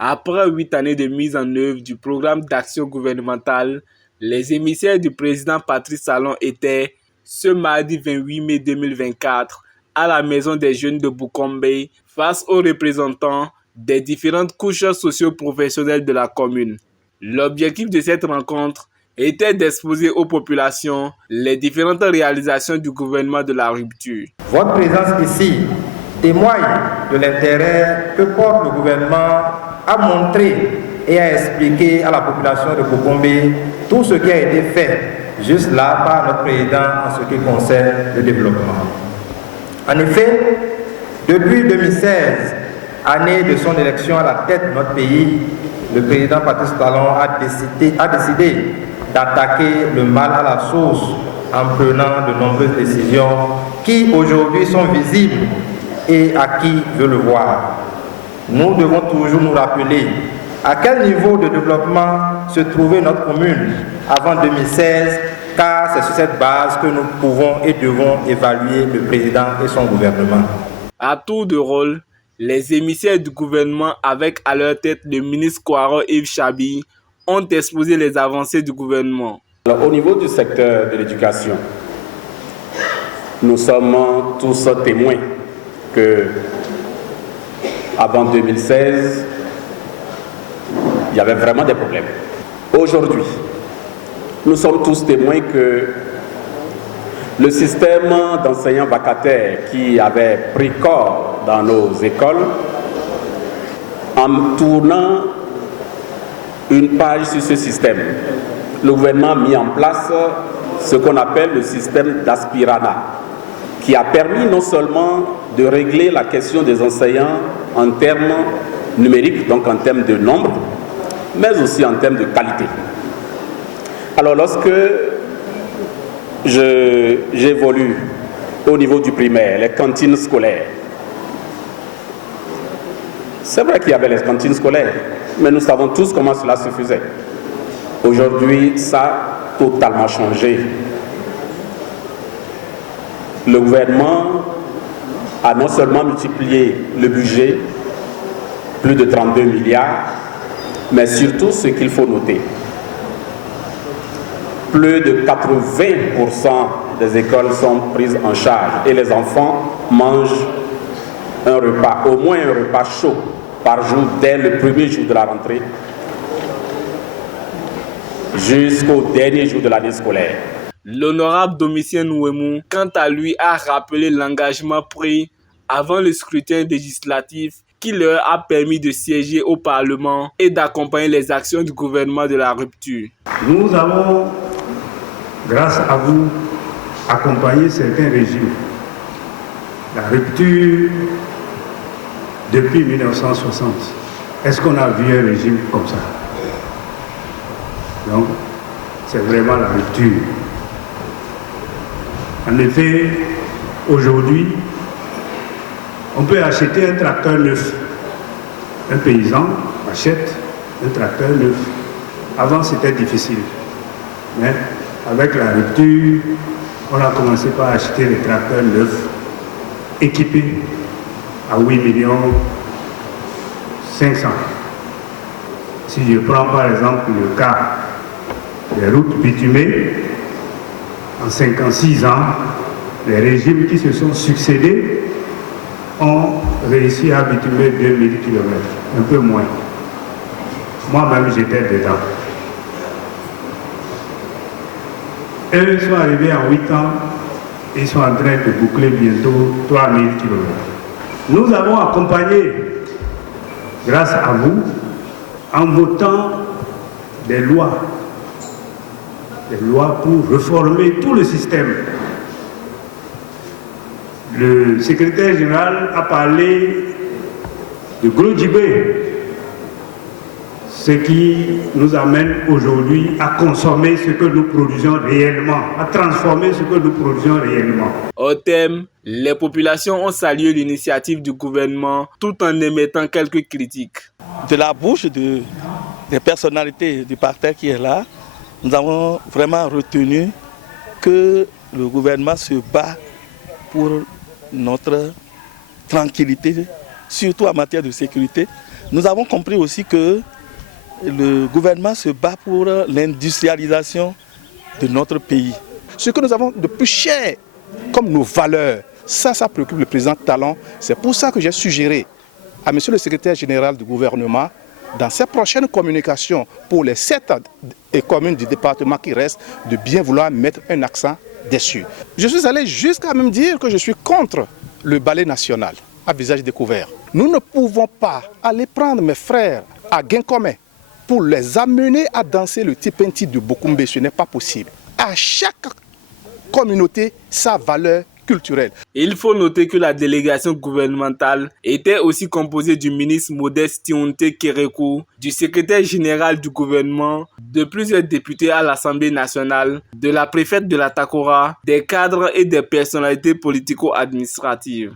Après 8 années de mise en œuvre du programme d'action gouvernementale, les émissaires du président Patrice Talon étaient, ce mardi 28 mai 2024, à la Maison des Jeunes de Bukombe face aux représentants des différentes couches socio-professionnelles de la commune. L'objectif de cette rencontre était d'exposer aux populations les différentes réalisations du gouvernement de la rupture. Votre présence ici témoigne de l'intérêt que porte le gouvernement à montrer et à expliquer à la population de Bukombe tout ce qui a été fait juste là par notre président en ce qui concerne le développement. En effet, depuis 2016, année de son élection à la tête de notre pays, le président Patrice Talon a décidé d'attaquer le mal à la source en prenant de nombreuses décisions qui aujourd'hui sont visibles et à qui veut le voir. Nous devons toujours nous rappeler à quel niveau de développement se trouvait notre commune avant 2016, car c'est sur cette base que nous pouvons et devons évaluer le président et son gouvernement. À tour de rôle, les émissaires du gouvernement, avec à leur tête le ministre Kouaro Yves Chabi, ont exposé les avancées du gouvernement. Alors, au niveau du secteur de l'éducation, nous sommes tous témoins que avant 2016, il y avait vraiment des problèmes. Aujourd'hui, nous sommes tous témoins que le système d'enseignants vacataires qui avait pris corps dans nos écoles, en tournant une page sur ce système, le gouvernement a mis en place ce qu'on appelle le système d'Aspirana, qui a permis non seulement de régler la question des enseignants en termes numériques, donc en termes de nombre, mais aussi en termes de qualité. Alors lorsque j'évolue au niveau du primaire, les cantines scolaires, c'est vrai qu'il y avait les cantines scolaires, mais nous savons tous comment cela se faisait. Aujourd'hui, ça a totalement changé. Le gouvernement a non seulement multiplié le budget, plus de 32 milliards, mais surtout ce qu'il faut noter, plus de 80% des écoles sont prises en charge et les enfants mangent un repas, au moins un repas chaud par jour dès le premier jour de la rentrée jusqu'au dernier jour de l'année scolaire. L'honorable Domitien Nouemou, quant à lui, a rappelé l'engagement pris avant le scrutin législatif qui leur a permis de siéger au Parlement et d'accompagner les actions du gouvernement de la rupture. Nous avons, grâce à vous, accompagné certains régimes. La rupture depuis 1960. Est-ce qu'on a vu un régime comme ça? Donc, c'est vraiment la rupture. En effet, aujourd'hui, on peut acheter un tracteur neuf. Un paysan achète un tracteur neuf. Avant, c'était difficile. Mais avec la rupture, on a commencé par acheter les tracteurs neufs, équipés à 8 500 000. Si je prends par exemple le cas des routes bitumées, en 56 ans, les régimes qui se sont succédés ont réussi à bitumer 2000 km, un peu moins. Moi-même, j'étais dedans. Eux sont arrivés en 8 ans, ils sont en train de boucler bientôt 3000 km. Nous avons accompagné, grâce à vous, en votant des lois pour réformer tout le système. Le secrétaire général a parlé de gros gibet, ce qui nous amène aujourd'hui à consommer ce que nous produisons réellement, à transformer ce que nous produisons réellement. Au thème, les populations ont salué l'initiative du gouvernement tout en émettant quelques critiques. De la bouche des personnalités du parti qui est là, nous avons vraiment retenu que le gouvernement se bat pour notre tranquillité, surtout en matière de sécurité, Nous avons compris aussi que le gouvernement se bat pour l'industrialisation de notre pays. Ce que nous avons de plus cher comme nos valeurs, ça préoccupe le président Talon. C'est pour ça que j'ai suggéré à monsieur le secrétaire général du gouvernement, dans ses prochaines communications pour les 7 communes du département qui restent, de bien vouloir mettre un accent dessus. Je suis allé jusqu'à même dire que je suis contre le ballet national à visage découvert. Nous ne pouvons pas aller prendre mes frères à Guinkomé pour les amener à danser le tipenti de Bokoumbe. Ce n'est pas possible. À chaque communauté, sa valeur culturelle. Il faut noter que la délégation gouvernementale était aussi composée du ministre Modeste Tionte Kérékou, du secrétaire général du gouvernement, de plusieurs députés à l'Assemblée nationale, de la préfète de la Takora, des cadres et des personnalités politico-administratives.